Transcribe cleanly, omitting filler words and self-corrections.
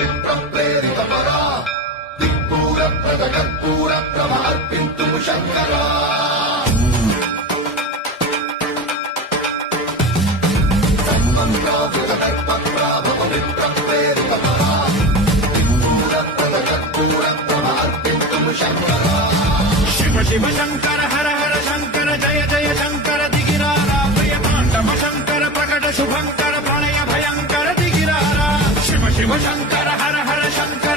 పవిత్రం ప్రేరితపరా దిక్పూర ప్రద కర్పూర ప్రభ అర్పింతు శంకరా పవిత్రం ప్రేరితపరా దిక్పూర ప్రద కర్పూర ప్రభ అర్పింతు శంకరా శివ శివ శంకర హర హర శంకర జయ జయ శంకర దిగిరారా ప్రియ తాండవ శంకర ప్రకట శుభంకర ప్రణయ భయంకర దిగిరారా శివ శివ శంకర హర హర శంకర